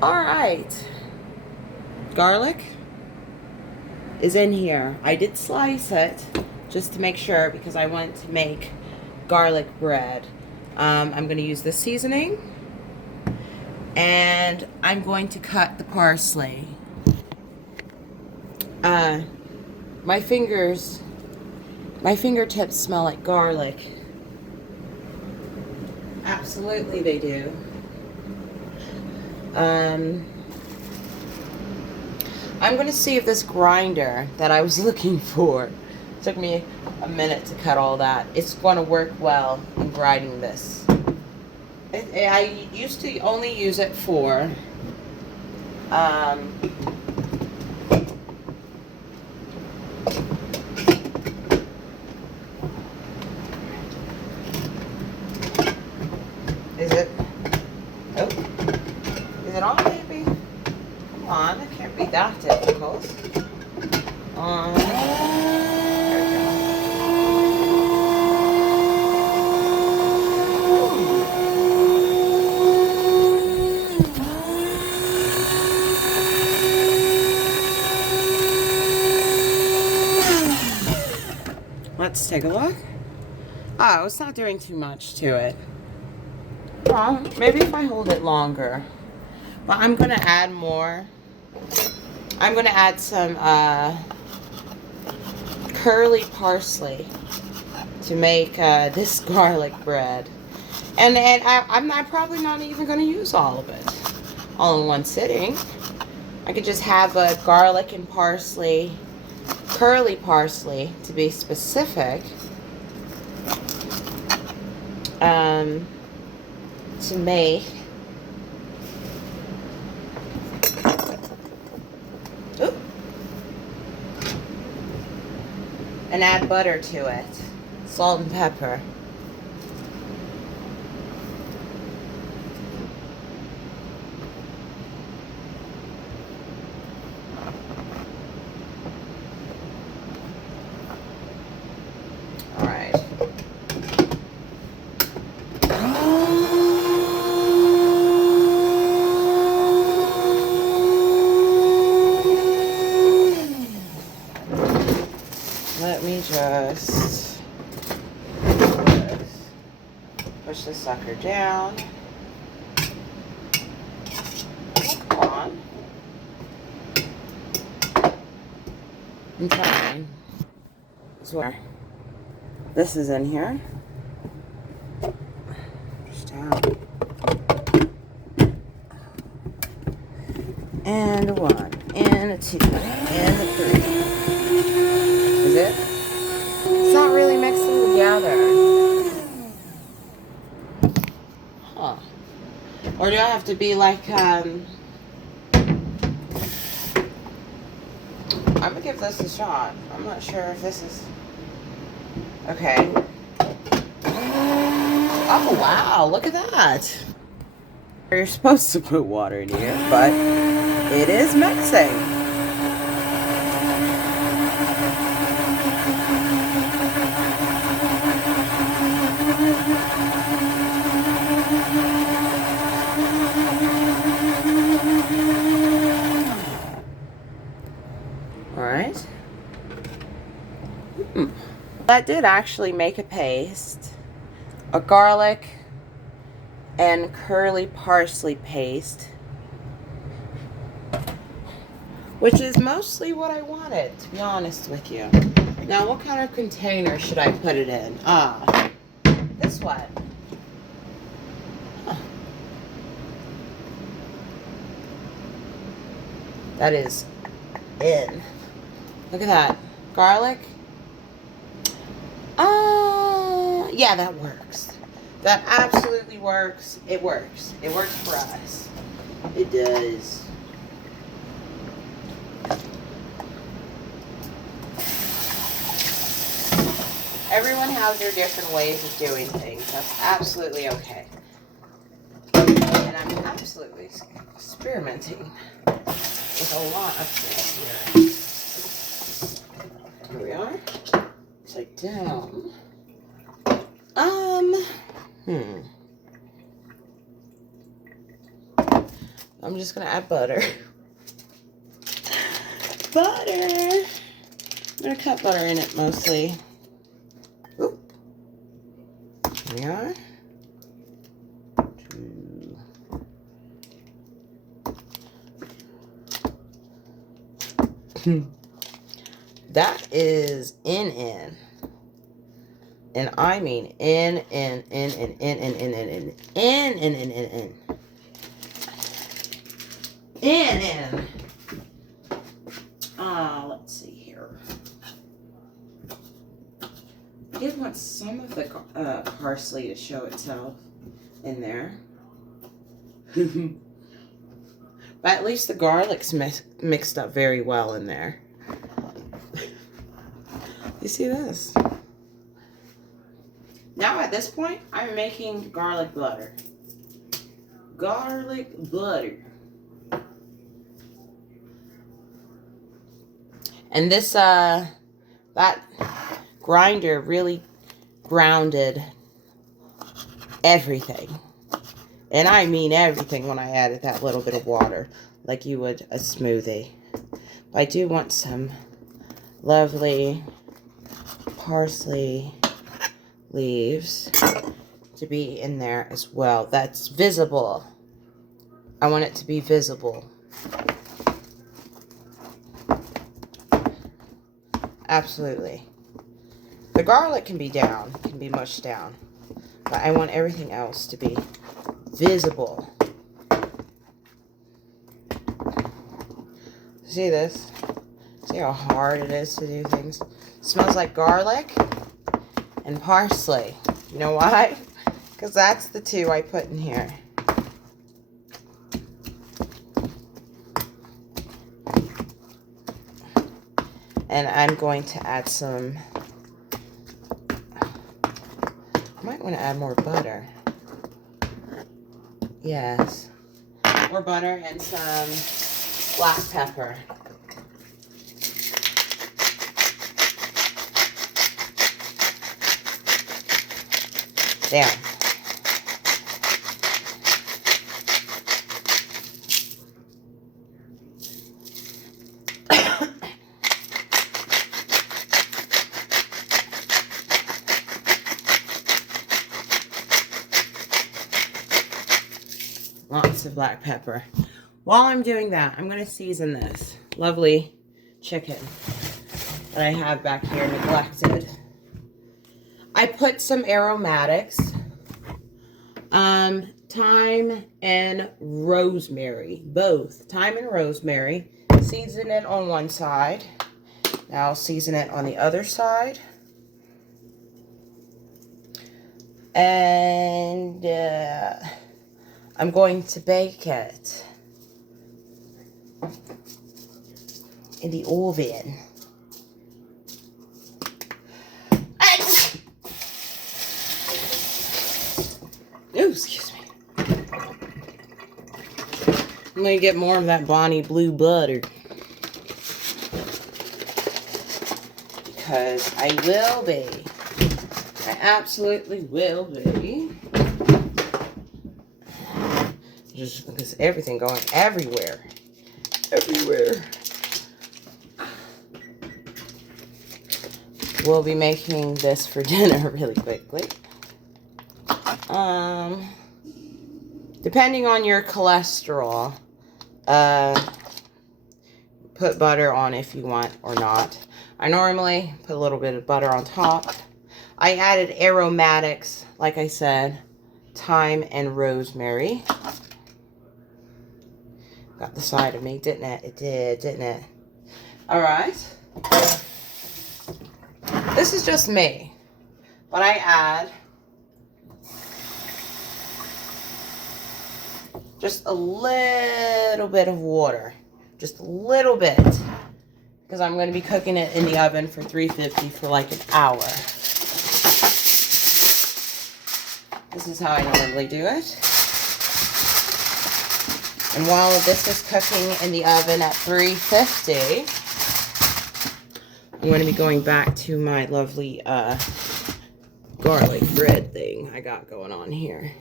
All right. Garlic is in here. I did slice it just to make sure because I want to make garlic bread. I'm going to use this seasoning and I'm going to cut the parsley. Uh, my fingertips smell like garlic. Absolutely they do. I'm going to see if this grinder that I was looking for, took me a minute to cut all that, it's going to work well in grinding this. I used to only use it for is it, oh, is it on, baby? Come on, it can't be that difficult. There we go. Let's take a look. Oh, it's not doing too much to it. Well, maybe if I hold it longer. But I'm going to add more. I'm going to add some curly parsley to make this garlic bread. And I'm probably not even going to use all of it all in one sitting. I could just have a garlic and parsley, curly parsley to be specific, to make and add butter to it, salt and pepper. All right. Let me just push the sucker down. Come on. I'm trying. This is in here. Just down. And a 1, and a 2, and a 3. Is it? It's not really mixing together. Huh. Or do I have to be like, I'm gonna give this a shot. I'm not sure if this is... Okay. Oh, wow, look at that. You're supposed to put water in here, but it is mixing. All right. That did actually make a paste. A garlic and curly parsley paste, which is mostly what I wanted, to be honest with you. Now, what kind of container should I put it in? This one. Huh. That is in. Look at that. Garlic. Yeah, that works. That absolutely works. It works. It works for us. It does. Everyone has their different ways of doing things. That's absolutely okay. And I'm absolutely experimenting with a lot of things here. Here we are. Upside down. I'm just going to add butter. Butter. I'm going to cut butter in it mostly. Oop. Here we are. 2. That is in. And I mean in. Let's see here. I did want some of the parsley to show itself in there. But at least the garlic's mixed up very well in there. You see this? Now at this point, I'm making garlic butter. Garlic butter. And this, that grinder really grounded everything. And I mean everything when I added that little bit of water, like you would a smoothie. But I do want some lovely parsley leaves to be in there as well. That's visible. I want it to be visible. Absolutely. The garlic can be down, can be mushed down. But I want everything else to be visible. See this? See how hard it is to do things? It smells like garlic and parsley. You know why? Because that's the two I put in here. And I'm going to add some, I might want to add more butter. Yes. More butter and some black pepper. There. Lots of black pepper. While I'm doing that, I'm going to season this lovely chicken that I have back here neglected. I put some aromatics, thyme and rosemary, both thyme and rosemary. Season it on one side. Now I'll season it on the other side. And I'm going to bake it in the oven. Oh, excuse me. I'm going to get more of that Bonnie Blue butter. Because I will be. I absolutely will be. Just because everything going everywhere. Everywhere. We'll be making this for dinner really quickly. Depending on your cholesterol, put butter on if you want or not. I normally put a little bit of butter on top. I added aromatics, like I said, thyme and rosemary. Got the side of me, didn't it? It did, didn't it? All right. This is just me, but I add just a little bit of water, just a little bit, because I'm going to be cooking it in the oven for 350 for like an hour. This is how I normally do it. And while this is cooking in the oven at 350, I'm going to be going back to my lovely garlic bread thing I got going on here.